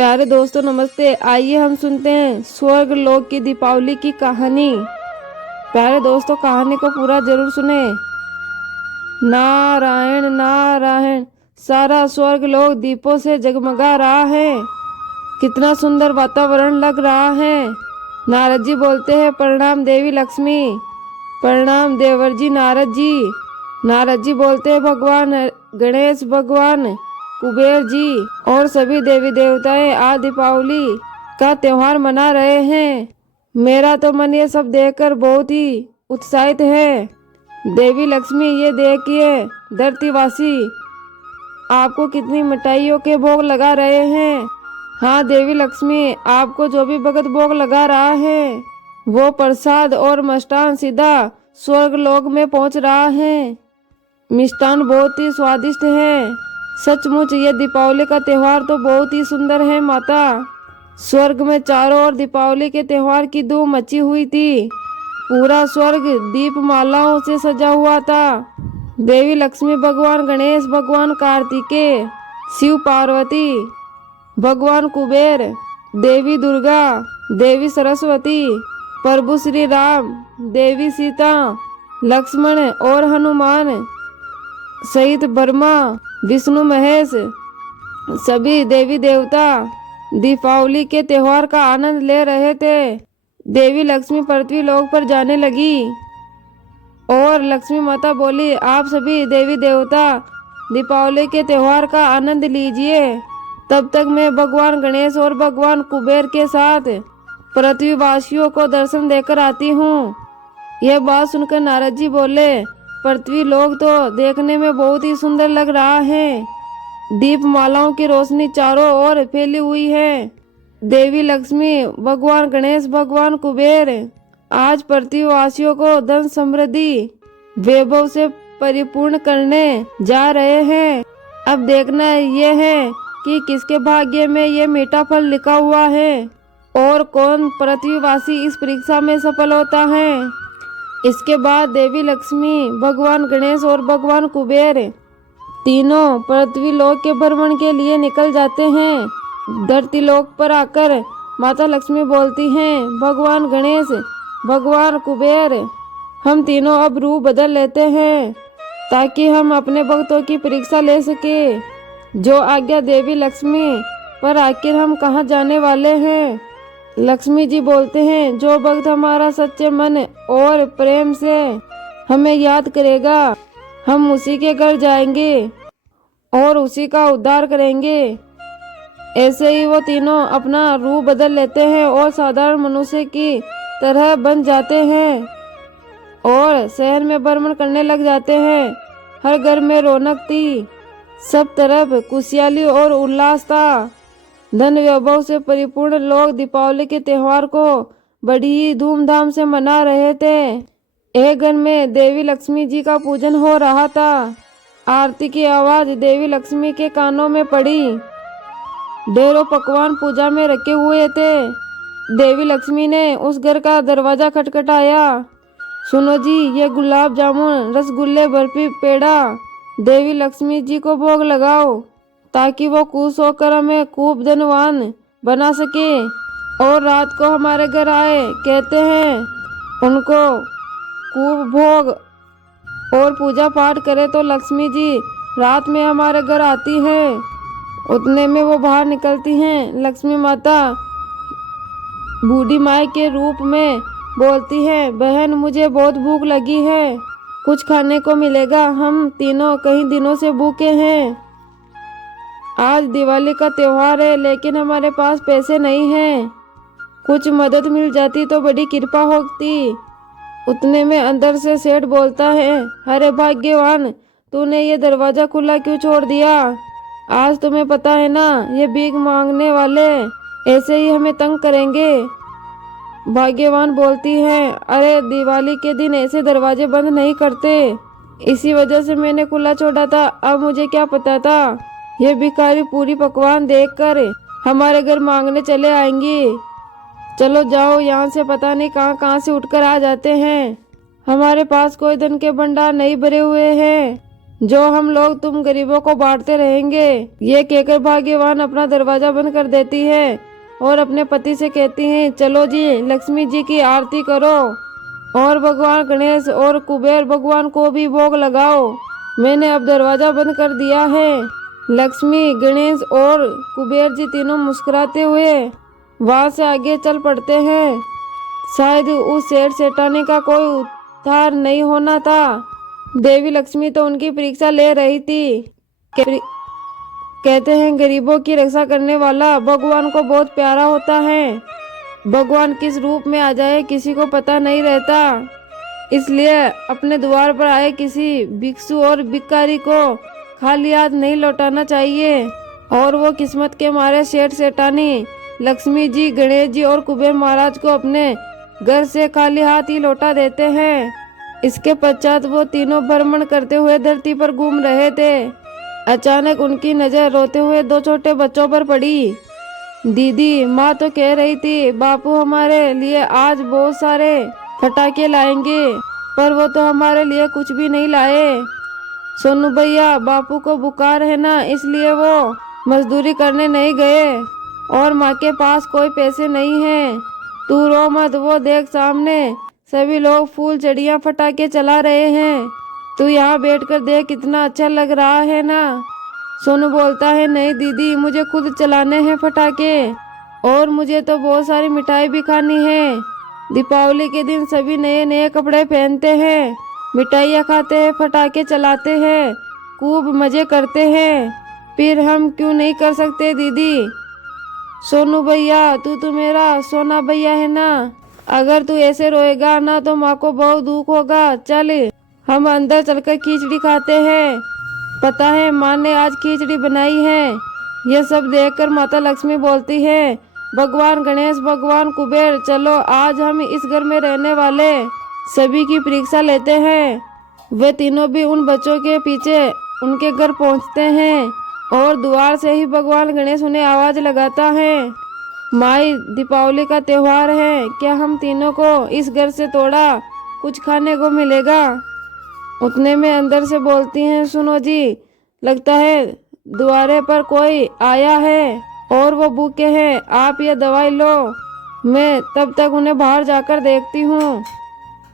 प्यारे दोस्तों नमस्ते। आइए हम सुनते हैं स्वर्ग लोक की दीपावली की कहानी। प्यारे दोस्तों कहानी को पूरा जरूर सुने। नारायण नारायण, सारा स्वर्ग लोक दीपों से जगमगा रहा है। कितना सुंदर वातावरण लग रहा है। नारद जी बोलते हैं, प्रणाम देवी लक्ष्मी। प्रणाम देवर जी नारद जी। नारद जी बोलते हैं, भगवान गणेश, भगवान कुबेर जी और सभी देवी देवताएं आज दीपावली का त्योहार मना रहे हैं। मेरा तो मन ये सब देखकर बहुत ही उत्साहित है। देवी लक्ष्मी, ये देखिए धरतीवासी आपको कितनी मिठाइयों के भोग लगा रहे हैं। हाँ देवी लक्ष्मी, आपको जो भी भगत भोग लगा रहा है वो प्रसाद और मिष्ठान सीधा स्वर्ग लोक में पहुंच रहा है। मिष्ठान बहुत ही स्वादिष्ट है। सचमुच ये दीपावली का त्योहार तो बहुत ही सुंदर है माता। स्वर्ग में चारों ओर दीपावली के त्योहार की धूम मची हुई थी। पूरा स्वर्ग दीप मालाओं से सजा हुआ था। देवी लक्ष्मी, भगवान गणेश, भगवान कार्तिकेय, शिव पार्वती, भगवान कुबेर, देवी दुर्गा, देवी सरस्वती, प्रभु श्री राम, देवी सीता, लक्ष्मण और हनुमान सहित ब्रह्मा, विष्णु, महेश सभी देवी देवता दीपावली के त्योहार का आनंद ले रहे थे। देवी लक्ष्मी पृथ्वी लोक पर जाने लगी और लक्ष्मी माता बोली, आप सभी देवी देवता दीपावली के त्योहार का आनंद लीजिए। तब तक मैं भगवान गणेश और भगवान कुबेर के साथ पृथ्वीवासियों को दर्शन देकर आती हूँ। यह बात सुनकर नारद जी बोले, पृथ्वी लोक तो देखने में बहुत ही सुंदर लग रहा है। दीप मालाओं की रोशनी चारों ओर फैली हुई है। देवी लक्ष्मी, भगवान गणेश, भगवान कुबेर आज पृथ्वीवासियों को धन समृद्धि वैभव से परिपूर्ण करने जा रहे हैं। अब देखना यह है कि किसके भाग्य में यह मीठा फल लिखा हुआ है और कौन पृथ्वीवासी इस परीक्षा में सफल होता है। इसके बाद देवी लक्ष्मी, भगवान गणेश और भगवान कुबेर तीनों पृथ्वी लोक के भ्रमण के लिए निकल जाते हैं। धरती लोक पर आकर माता लक्ष्मी बोलती हैं, भगवान गणेश, भगवान कुबेर, हम तीनों अब रूप बदल लेते हैं ताकि हम अपने भक्तों की परीक्षा ले सके। जो आज्ञा देवी लक्ष्मी, पर आखिर हम कहाँ जाने वाले हैं। लक्ष्मी जी बोलते हैं, जो भक्त हमारा सच्चे मन और प्रेम से हमें याद करेगा, हम उसी के घर जाएंगे और उसी का उद्धार करेंगे। ऐसे ही वो तीनों अपना रूप बदल लेते हैं और साधारण मनुष्य की तरह बन जाते हैं और शहर में भ्रमण करने लग जाते हैं। हर घर में रौनक थी, सब तरफ खुशहाली और उल्लास था। धन वैभव से परिपूर्ण लोग दीपावली के त्योहार को बड़ी ही धूमधाम से मना रहे थे। एक घर में देवी लक्ष्मी जी का पूजन हो रहा था। आरती की आवाज देवी लक्ष्मी के कानों में पड़ी। ढेरों पकवान पूजा में रखे हुए थे। देवी लक्ष्मी ने उस घर का दरवाजा खटखटाया। सुनो जी, ये गुलाब जामुन, रसगुल्ले, बर्फी, पेड़ा देवी लक्ष्मी जी को भोग लगाओ ताकि वो खुश होकर हमें खूब धनवान बना सके और रात को हमारे घर आए। कहते हैं उनको खूब भोग और पूजा पाठ करे तो लक्ष्मी जी रात में हमारे घर आती है। उतने में वो बाहर निकलती हैं। लक्ष्मी माता बूढ़ी माई के रूप में बोलती है, बहन मुझे बहुत भूख लगी है, कुछ खाने को मिलेगा, हम तीनों कई दिनों से भूखे हैं। आज दिवाली का त्योहार है लेकिन हमारे पास पैसे नहीं हैं, कुछ मदद मिल जाती तो बड़ी कृपा होती। उतने में अंदर से सेठ बोलता है, अरे भाग्यवान, तूने ये दरवाजा खुला क्यों छोड़ दिया। आज तुम्हें पता है ना, ये भीख मांगने वाले ऐसे ही हमें तंग करेंगे। भाग्यवान बोलती है, अरे दिवाली के दिन ऐसे दरवाजे बंद नहीं करते, इसी वजह से मैंने खुला छोड़ा था। अब मुझे क्या पता था ये भिखारी पूरी पकवान देखकर हमारे घर मांगने चले आएंगी। चलो जाओ यहाँ से, पता नहीं कहाँ कहाँ से उठकर आ जाते हैं। हमारे पास कोई धन के भंडार नहीं भरे हुए हैं। जो हम लोग तुम गरीबों को बांटते रहेंगे। ये कहकर भाग्यवान अपना दरवाजा बंद कर देती है और अपने पति से कहती हैं, चलो जी लक्ष्मी जी की आरती करो और भगवान गणेश और कुबेर भगवान को भी भोग लगाओ। मैंने अब दरवाजा बंद कर दिया है। लक्ष्मी, गणेश और कुबेर जी तीनों मुस्कुराते हुए वहां से आगे चल पड़ते हैं। शायद उस सेठ सेठानी का कोई उद्धार नहीं होना था। देवी लक्ष्मी तो उनकी परीक्षा ले रही थी। कहते हैं गरीबों की रक्षा करने वाला भगवान को बहुत प्यारा होता है। भगवान किस रूप में आ जाए किसी को पता नहीं रहता, इसलिए अपने द्वार पर आए किसी भिक्षु और भिखारी को खाली हाथ नहीं लौटाना चाहिए। और वो किस्मत के मारे सेठ सेठानी लक्ष्मी जी, गणेश जी और कुबेर महाराज को अपने घर से खाली हाथ ही लौटा देते हैं। इसके पश्चात वो तीनों भ्रमण करते हुए धरती पर घूम रहे थे। अचानक उनकी नजर रोते हुए दो छोटे बच्चों पर पड़ी। दीदी, माँ तो कह रही थी बापू हमारे लिए आज बहुत सारे पटाखे लाएंगे, पर वो तो हमारे लिए कुछ भी नहीं लाए। सोनू भैया, बापू को बुखार है ना, इसलिए वो मजदूरी करने नहीं गए और माँ के पास कोई पैसे नहीं हैं। तू रो मत, वो देख सामने सभी लोग फूल चढ़िया पटाखे चला रहे हैं। तू यहाँ बैठकर देख, कितना अच्छा लग रहा है ना। सोनू बोलता है, नहीं दीदी, मुझे खुद चलाने हैं पटाखे और मुझे तो बहुत सारी मिठाई भी खानी है। दीपावली के दिन सभी नए नए कपड़े पहनते हैं, मिठाइयाँ खाते हैं, पटाखे चलाते हैं, खूब मजे करते हैं। फिर हम क्यों नहीं कर सकते दीदी? सोनू भैया, तू तो मेरा सोना भैया है ना। अगर तू ऐसे रोएगा ना तो माँ को बहुत दुख होगा। चल हम अंदर चलकर खिचड़ी खाते हैं। पता है माँ ने आज खिचड़ी बनाई है। यह सब देखकर माता लक्ष्मी बोलती है, भगवान गणेश, भगवान कुबेर, चलो आज हम इस घर में रहने वाले सभी की परीक्षा लेते हैं। वे तीनों भी उन बच्चों के पीछे उनके घर पहुंचते हैं और द्वार से ही भगवान गणेश उन्हें आवाज लगाता है, माई दीपावली का त्योहार है, क्या हम तीनों को इस घर से थोड़ा कुछ खाने को मिलेगा? उतने में अंदर से बोलती हैं, सुनो जी, लगता है द्वारे पर कोई आया है और वो भूखे हैं, आप ये दवाई लो, मैं तब तक उन्हें बाहर जाकर देखती हूँ।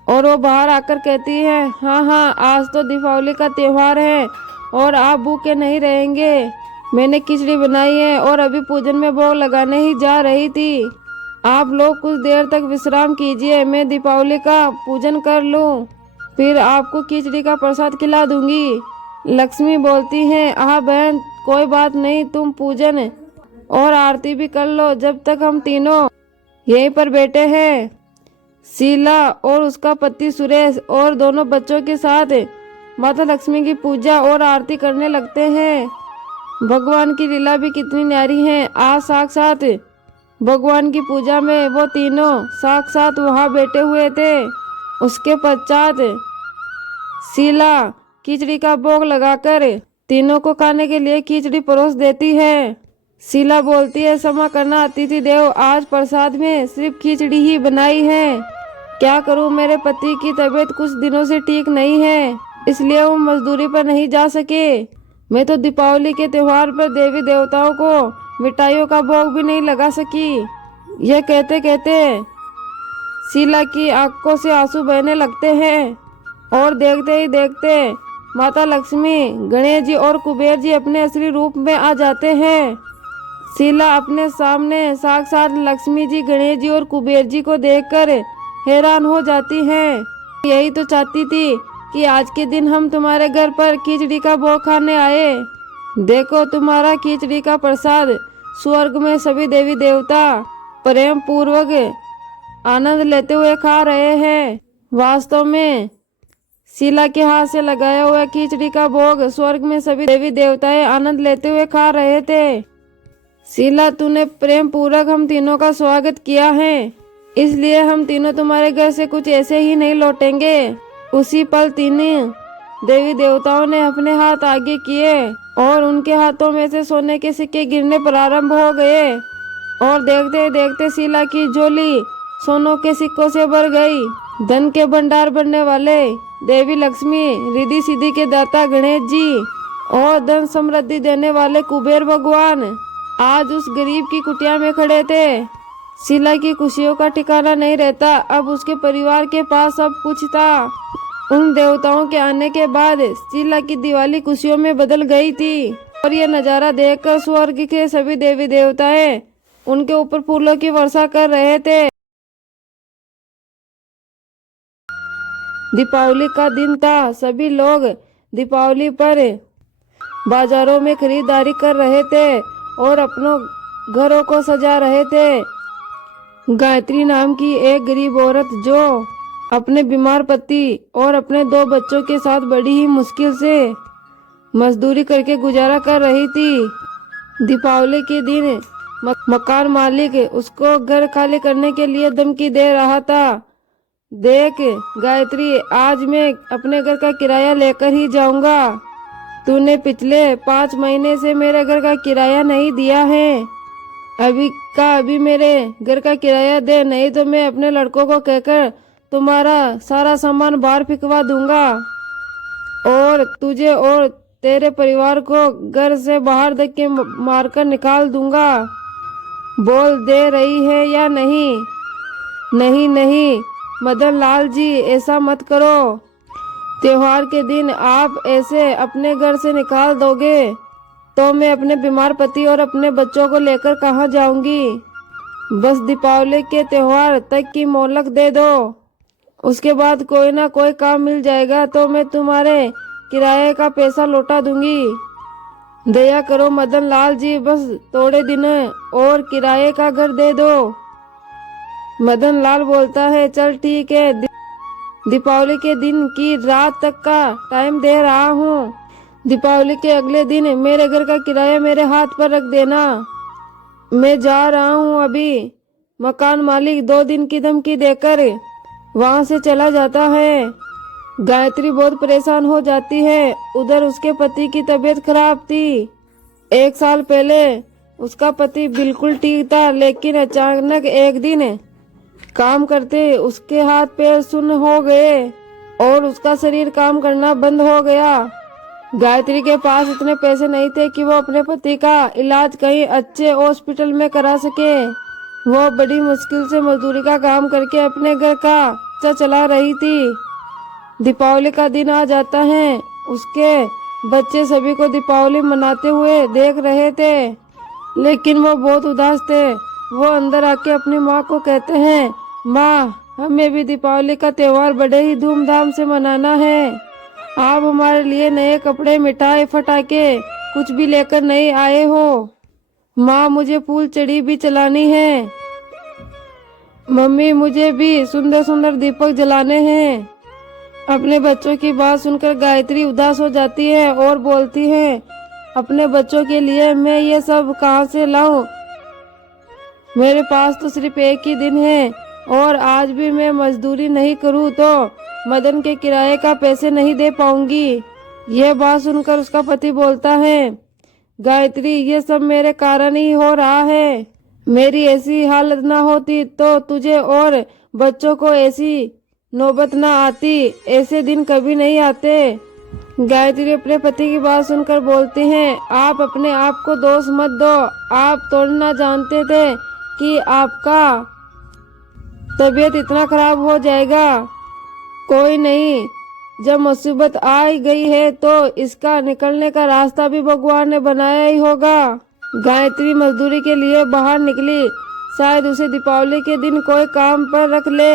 और वो बाहर आकर कहती है, हाँ हाँ, आज तो दीपावली का त्योहार है और आप भूखे नहीं रहेंगे। मैंने खिचड़ी बनाई है और अभी पूजन में भोग लगाने ही जा रही थी। आप लोग कुछ देर तक विश्राम कीजिए, मैं दीपावली का पूजन कर लूँ, फिर आपको खिचड़ी का प्रसाद खिला दूंगी। लक्ष्मी बोलती है, हाँ बहन, कोई बात नहीं, तुम पूजन और आरती भी कर लो जब तक हम तीनों यहीं पर बैठे हैं। शीला और उसका पति सुरेश और दोनों बच्चों के साथ माता लक्ष्मी की पूजा और आरती करने लगते हैं। भगवान की लीला भी कितनी न्यारी है। आज साक्षात भगवान की पूजा में वो तीनों साक्षात वहाँ बैठे हुए थे। उसके पश्चात शीला खिचड़ी का भोग लगाकर तीनों को खाने के लिए खिचड़ी परोस देती है। शीला बोलती है, क्षमा करना अतिथि देव, आज प्रसाद में सिर्फ खिचड़ी ही बनाई है। क्या करूं, मेरे पति की तबीयत कुछ दिनों से ठीक नहीं है, इसलिए वो मजदूरी पर नहीं जा सके। मैं तो दीपावली के त्योहार पर देवी देवताओं को मिठाइयों का भोग भी नहीं लगा सकी। यह कहते कहते शीला की आंखों से आंसू बहने लगते हैं और देखते ही देखते माता लक्ष्मी, गणेश जी और कुबेर जी अपने असली रूप में आ जाते हैं। शीला अपने सामने साक्षात लक्ष्मी जी, गणेश जी और कुबेर जी को देखकर हैरान हो जाती हैं। यही तो चाहती थी कि आज के दिन हम तुम्हारे घर पर खिचड़ी का भोग खाने आए। देखो, तुम्हारा खिचड़ी का प्रसाद स्वर्ग में सभी देवी देवता प्रेम पूर्वक आनंद लेते हुए खा रहे हैं। वास्तव में शीला के हाथ से लगाया हुआ खिचड़ी का भोग स्वर्ग में सभी देवी देवताएं आनंद लेते हुए खा रहे थे। शीला, तूने प्रेम पूर्वक हम तीनों का स्वागत किया है, इसलिए हम तीनों तुम्हारे घर से कुछ ऐसे ही नहीं लौटेंगे। उसी पल तीनों देवी देवताओं ने अपने हाथ आगे किए और उनके हाथों में से सोने के सिक्के गिरने प्रारंभ हो गए और देखते देखते शीला की झोली सोनों के सिक्कों से भर गई। धन के भंडार बनने वाले देवी लक्ष्मी, रिद्धि सिद्धि के दाता गणेश जी और धन समृद्धि देने वाले कुबेर भगवान आज उस गरीब की कुटिया में खड़े थे। शीला की खुशियों का ठिकाना नहीं रहता। अब उसके परिवार के पास सब कुछ था। उन देवताओं के आने के बाद शीला की दिवाली खुशियों में बदल गई थी और ये नजारा देखकर स्वर्ग के सभी देवी देवताएं उनके ऊपर फूलों की वर्षा कर रहे थे। दीपावली का दिन था। सभी लोग दीपावली पर बाजारों में खरीदारी कर रहे थे और अपनों घरों को सजा रहे थे। गायत्री नाम की एक गरीब औरत जो अपने बीमार पति और अपने 2 बच्चों के साथ बड़ी ही मुश्किल से मजदूरी करके गुजारा कर रही थी। दीपावली के दिन मकान मालिक उसको घर खाली करने के लिए धमकी दे रहा था। देख गायत्री, आज मैं अपने घर का किराया लेकर ही जाऊंगा। तूने पिछले 5 महीने से मेरे घर का किराया नहीं दिया है। अभी का अभी मेरे घर का किराया दे, नहीं तो मैं अपने लड़कों को कहकर तुम्हारा सारा सामान बाहर फेंकवा दूंगा और तुझे और तेरे परिवार को घर से बाहर धक्के मारकर निकाल दूंगा। बोल दे रही है या नहीं? नहीं नहीं मदन लाल जी, ऐसा मत करो। त्योहार के दिन आप ऐसे अपने घर से निकाल दोगे तो मैं अपने बीमार पति और अपने बच्चों को लेकर कहाँ जाऊंगी? बस दीपावली के त्योहार तक की मोहलत दे दो, उसके बाद कोई ना कोई काम मिल जाएगा तो मैं तुम्हारे किराए का पैसा लौटा दूंगी। दया करो मदन लाल जी, बस थोड़े दिन और किराए का घर दे दो। मदन लाल बोलता है, चल ठीक है, दीपावली के दिन की रात तक का टाइम दे रहा हूँ। दीपावली के अगले दिन मेरे घर का किराया मेरे हाथ पर रख देना। मैं जा रहा हूँ अभी। मकान मालिक 2 दिन की धमकी देकर वहाँ से चला जाता है। गायत्री बहुत परेशान हो जाती है। उधर उसके पति की तबीयत खराब थी। 1 साल पहले उसका पति बिल्कुल ठीक था, लेकिन अचानक एक दिन काम करते उसके हाथ पैर सुन्न हो गए और उसका शरीर काम करना बंद हो गया। गायत्री के पास इतने पैसे नहीं थे कि वो अपने पति का इलाज कहीं अच्छे हॉस्पिटल में करा सके। वो बड़ी मुश्किल से मजदूरी का काम करके अपने घर का खर्चा चला रही थी। दीपावली का दिन आ जाता है। उसके बच्चे सभी को दीपावली मनाते हुए देख रहे थे, लेकिन वो बहुत उदास थे। वो अंदर आके अपनी माँ को कहते हैं, माँ, हमें भी दीपावली का त्योहार बड़े ही धूमधाम से मनाना है। आप हमारे लिए नए कपड़े, मिठाई, फटाके कुछ भी लेकर नहीं आए हो। माँ, मुझे फूल चढ़ी भी चलानी है। मम्मी, मुझे भी सुंदर सुंदर दीपक जलाने हैं। अपने बच्चों की बात सुनकर गायत्री उदास हो जाती है और बोलती है, अपने बच्चों के लिए मैं ये सब कहाँ से लाऊं? मेरे पास तो सिर्फ एक ही दिन है और आज भी मैं मजदूरी नहीं करूं तो मदन के किराए का पैसे नहीं दे पाऊंगी। यह बात सुनकर उसका पति बोलता है, गायत्री, ये सब मेरे कारण ही हो रहा है। मेरी ऐसी हालत ना होती तो तुझे और बच्चों को ऐसी नौबत ना आती। ऐसे दिन कभी नहीं आते। गायत्री अपने पति की बात सुनकर बोलती हैं, आप अपने आप को दोष मत दो। आप थोड़ा ना जानते थे कि आपका तबीयत इतना खराब हो जाएगा। कोई नहीं, जब मुसीबत आ गई है तो इसका निकलने का रास्ता भी भगवान ने बनाया ही होगा। गायत्री मजदूरी के लिए बाहर निकली। शायद उसे दीपावली के दिन कोई काम पर रख ले।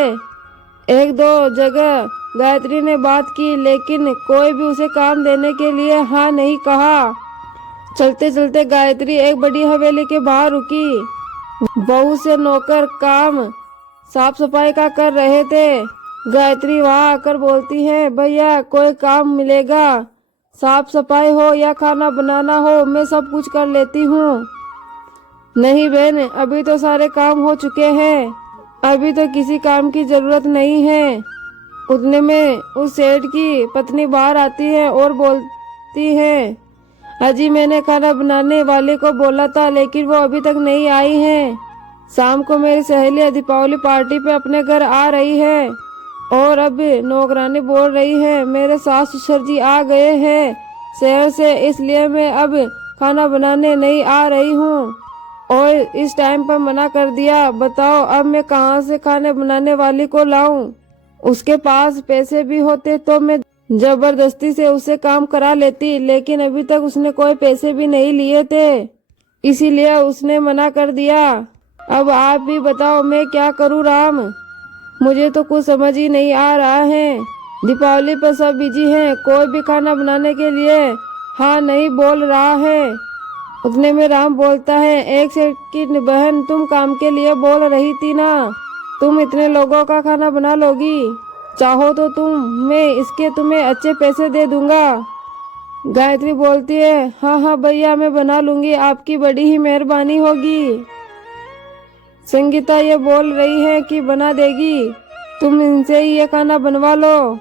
1-2 जगह गायत्री ने बात की, लेकिन कोई भी उसे काम देने के लिए हाँ नहीं कहा। चलते चलते गायत्री एक बड़ी हवेली के बाहर रुकी। बहुत से नौकर काम साफ सफाई का कर रहे थे। गायत्री वहां आकर बोलती है, भैया, कोई काम मिलेगा? साफ सफाई हो या खाना बनाना हो, मैं सब कुछ कर लेती हूँ। नहीं बहन, अभी तो सारे काम हो चुके हैं। अभी तो किसी काम की जरूरत नहीं है। उतने में उस सेठ की पत्नी बाहर आती है और बोलती है, अजी, मैंने खाना बनाने वाले को बोला था, लेकिन वो अभी तक नहीं आई है। शाम को मेरी सहेली दीपावली पार्टी पे अपने घर आ रही है। और अब नौकरानी बोल रही है मेरे सास ससुर जी आ गए हैं शहर से, इसलिए मैं अब खाना बनाने नहीं आ रही हूँ और इस टाइम पर मना कर दिया। बताओ अब मैं कहाँ से खाने बनाने वाली को लाऊं? उसके पास पैसे भी होते तो मैं जबरदस्ती से उसे काम करा लेती, लेकिन अभी तक उसने कोई पैसे भी नहीं लिए थे, इसीलिए उसने मना कर दिया। अब आप भी बताओ मैं क्या करूँ राम? मुझे तो कुछ समझ ही नहीं आ रहा है। दीपावली पर सब बिजी हैं, कोई भी खाना बनाने के लिए हाँ नहीं बोल रहा है। उतने में राम बोलता है एक सेकंड बहन, तुम काम के लिए बोल रही थी ना, तुम इतने लोगों का खाना बना लोगी? चाहो तो मैं इसके तुम्हें अच्छे पैसे दे दूंगा। गायत्री बोलती है हाँ हाँ भैया मैं बना लूंगी, आपकी बड़ी ही मेहरबानी होगी। संगीता ये बोल रही है कि बना देगी, तुम इनसे ही ये खाना बनवा लो।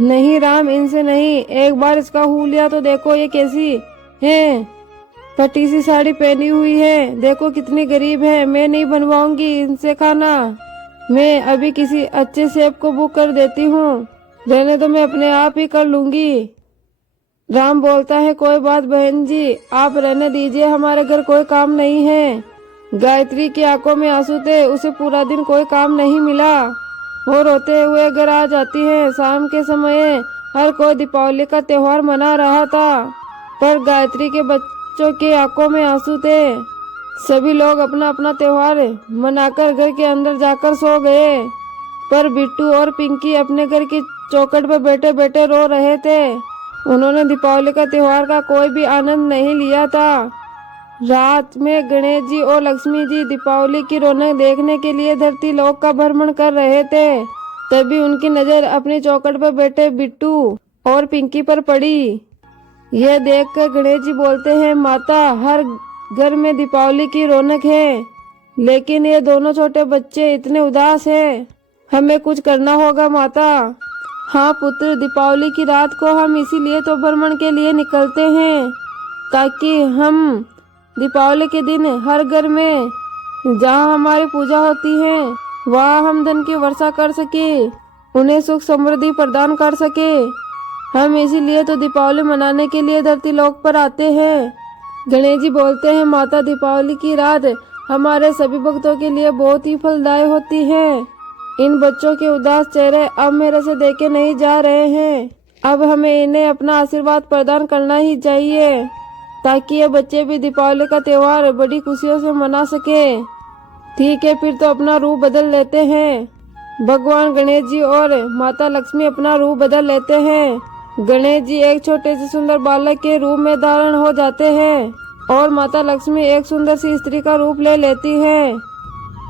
नहीं राम इनसे नहीं, एक बार इसका हुलिया तो देखो, ये कैसी है, फटी सी साड़ी पहनी हुई है, देखो कितनी गरीब है। मैं नहीं बनवाऊंगी इनसे खाना, मैं अभी किसी अच्छे शेफ को बुक कर देती हूँ, रहने तो मैं अपने आप ही कर लूंगी। राम बोलता है कोई बात बहन जी, आप रहने दीजिए, हमारे घर कोई काम नहीं है। गायत्री की आंखों में आंसू थे, उसे पूरा दिन कोई काम नहीं मिला, वो रोते हुए घर आ जाती है। शाम के समय हर कोई दीपावली का त्योहार मना रहा था, पर गायत्री के बच्चों की आंखों में आंसू थे। सभी लोग अपना अपना त्योहार मनाकर घर के अंदर जाकर सो गए, पर बिट्टू और पिंकी अपने घर की चौखट पर बैठे बैठे रो रहे थे। उन्होंने दीपावली का त्योहार का कोई भी आनंद नहीं लिया था। रात में गणेश जी और लक्ष्मी जी दीपावली की रौनक देखने के लिए धरती लोक का भ्रमण कर रहे थे। तभी उनकी नजर अपनी चौखट पर बैठे बिट्टू और पिंकी पर पड़ी। यह देखकर गणेश जी बोलते हैं माता, हर घर में दीपावली की रौनक है, लेकिन ये दोनों छोटे बच्चे इतने उदास हैं, हमें कुछ करना होगा माता। हाँ पुत्र, दीपावली की रात को हम इसीलिए तो भ्रमण के लिए निकलते हैं, ताकि हम दीपावली के दिन हर घर में जहाँ हमारी पूजा होती है वहाँ हम धन की वर्षा कर सके, उन्हें सुख समृद्धि प्रदान कर सके। हम इसीलिए तो दीपावली मनाने के लिए धरती लोक पर आते हैं। गणेश जी बोलते हैं माता, दीपावली की रात हमारे सभी भक्तों के लिए बहुत ही फलदायी होती है। इन बच्चों के उदास चेहरे अब मेरे से देखे नहीं जा रहे हैं, अब हमें इन्हें अपना आशीर्वाद प्रदान करना ही चाहिए, ताकि ये बच्चे भी दीपावली का त्योहार बड़ी खुशियों से मना सके। ठीक है फिर तो अपना रूप बदल लेते हैं। भगवान गणेश जी और माता लक्ष्मी अपना रूप बदल लेते हैं। गणेश जी एक छोटे से सुंदर बालक के रूप में धारण हो जाते हैं और माता लक्ष्मी एक सुंदर सी स्त्री का रूप ले लेती है,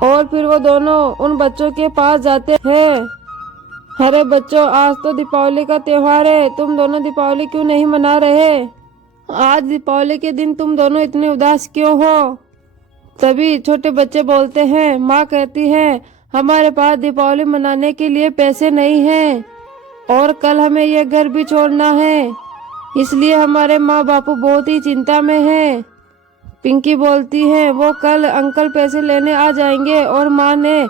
और फिर वो दोनों उन बच्चों के पास जाते हैं। अरे बच्चों, आज तो दीपावली का त्योहार है, तुम दोनों दीपावली क्यों नहीं मना रहे? आज दीपावली के दिन तुम दोनों इतने उदास क्यों हो? तभी छोटे बच्चे बोलते हैं, माँ कहती है हमारे पास दीपावली मनाने के लिए पैसे नहीं हैं और कल हमें यह घर भी छोड़ना है, इसलिए हमारे माँ बापू बहुत ही चिंता में हैं। पिंकी बोलती है वो कल अंकल पैसे लेने आ जाएंगे और माँ ने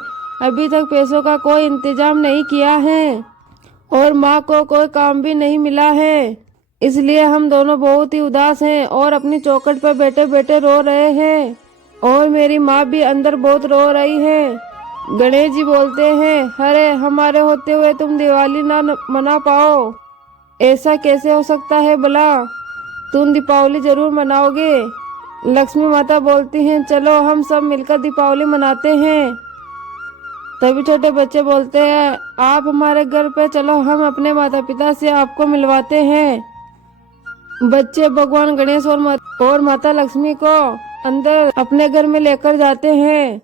अभी तक पैसों का कोई इंतजाम नहीं किया है और माँ को कोई काम भी नहीं मिला है, इसलिए हम दोनों बहुत ही उदास हैं और अपनी चौखट पर बैठे बैठे रो रहे हैं, और मेरी माँ भी अंदर बहुत रो रही है। गणेश जी बोलते हैं अरे हमारे होते हुए तुम दिवाली ना मना पाओ, ऐसा कैसे हो सकता है भला, तुम दीपावली जरूर मनाओगे। लक्ष्मी माता बोलती हैं चलो हम सब मिलकर दीपावली मनाते हैं। तभी छोटे बच्चे बोलते हैं आप हमारे घर पे चलो, हम अपने माता पिता से आपको मिलवाते हैं। बच्चे भगवान गणेश और माता लक्ष्मी को अंदर अपने घर में लेकर जाते हैं।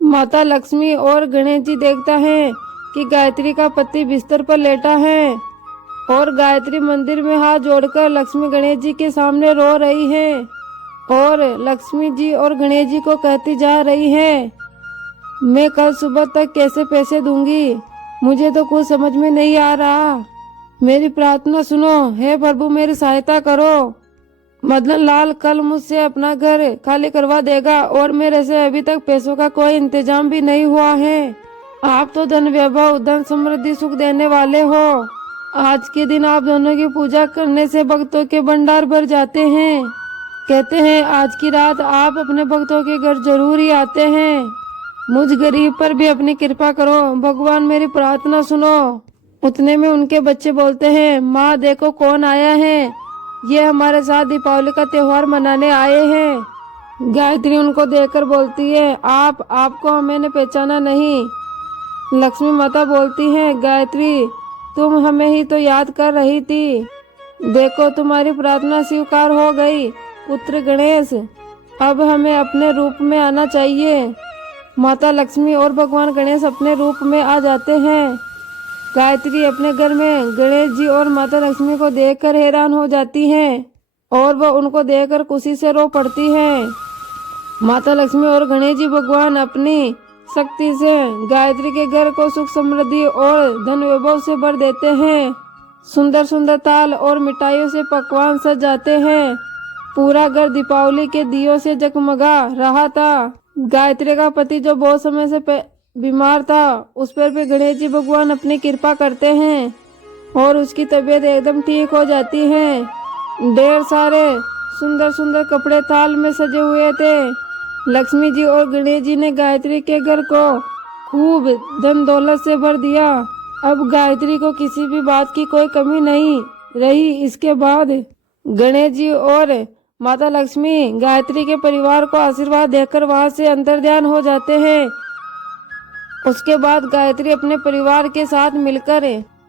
माता लक्ष्मी और गणेश जी देखता है कि गायत्री का पति बिस्तर पर लेटा है और गायत्री मंदिर में हाथ जोड़कर लक्ष्मी गणेश जी के सामने रो रही है और लक्ष्मी जी और गणेश जी को कहती जा रही है मैं कल सुबह तक कैसे पैसे दूंगी, मुझे तो कुछ समझ में नहीं आ रहा, मेरी प्रार्थना सुनो, हे प्रभु मेरी सहायता करो। मदन लाल कल मुझसे अपना घर खाली करवा देगा और मेरे से अभी तक पैसों का कोई इंतजाम भी नहीं हुआ है, आप तो धन वैभव धन समृद्धि सुख देने वाले हो। आज के दिन आप दोनों की पूजा करने से भक्तों के भंडार भर जाते हैं। कहते हैं आज की रात आप अपने भक्तों के घर जरूर ही आते हैं। मुझ गरीब पर भी अपनी कृपा करो, भगवान मेरी प्रार्थना सुनो। उतने में उनके बच्चे बोलते हैं, माँ देखो कौन आया है, ये हमारे साथ दीपावली का त्योहार मनाने आए हैं। गायत्री उनको देखकर बोलती है, आपको मैंने पहचाना नहीं। लक्ष्मी माता बोलती है, गायत्री तुम हमें ही तो याद कर रही थी, देखो तुम्हारी प्रार्थना स्वीकार हो गई। पुत्र गणेश, अब हमें अपने रूप में आना चाहिए। माता लक्ष्मी और भगवान गणेश अपने रूप में आ जाते हैं। गायत्री अपने घर में गणेश जी और माता लक्ष्मी को देखकर हैरान हो जाती हैं और वह उनको देखकर खुशी से रो पड़ती है। माता लक्ष्मी और गणेश जी भगवान अपनी शक्ति से गायत्री के घर को सुख समृद्धि और धन वैभव से भर देते हैं। सुंदर सुंदर ताल और मिठाइयों से पकवान सज जाते हैं। पूरा घर दीपावली के दियों से जगमगा रहा था। गायत्री का पति जो बहुत समय से बीमार था, उस पर भी गणेश जी भगवान अपनी कृपा करते हैं और उसकी तबीयत एकदम ठीक हो जाती है। ढेर सारे सुंदर सुंदर कपड़े थाल में सजे हुए थे। लक्ष्मी जी और गणेश जी ने गायत्री के घर को खूब धन दौलत से भर दिया। अब गायत्री को किसी भी बात की कोई कमी नहीं रही। इसके बाद गणेश जी और माता लक्ष्मी गायत्री के परिवार को आशीर्वाद देकर वहां से अंतर्ध्यान हो जाते हैं। उसके बाद गायत्री अपने परिवार के साथ मिलकर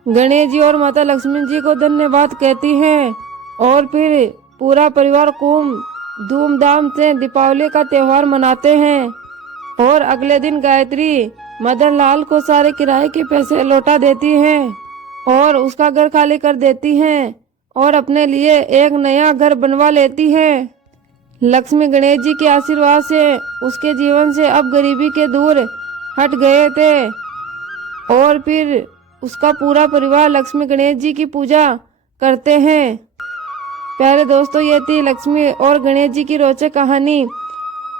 गणेश जी और माता लक्ष्मी जी को धन्यवाद कहती हैं और फिर पूरा परिवार खूब धूमधाम से दीपावली का त्योहार मनाते हैं। और अगले दिन गायत्री मदन लाल को सारे किराए के पैसे लौटा देती हैं और उसका घर खाली कर देती हैं और अपने लिए एक नया घर बनवा लेती है। लक्ष्मी गणेश जी के आशीर्वाद से उसके जीवन से अब गरीबी के दूर हट गए थे और फिर उसका पूरा परिवार लक्ष्मी गणेश जी की पूजा करते हैं। प्यारे दोस्तों, ये थी लक्ष्मी और गणेश जी की रोचक कहानी।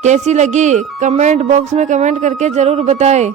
कैसी लगी कमेंट बॉक्स में कमेंट करके जरूर बताएं।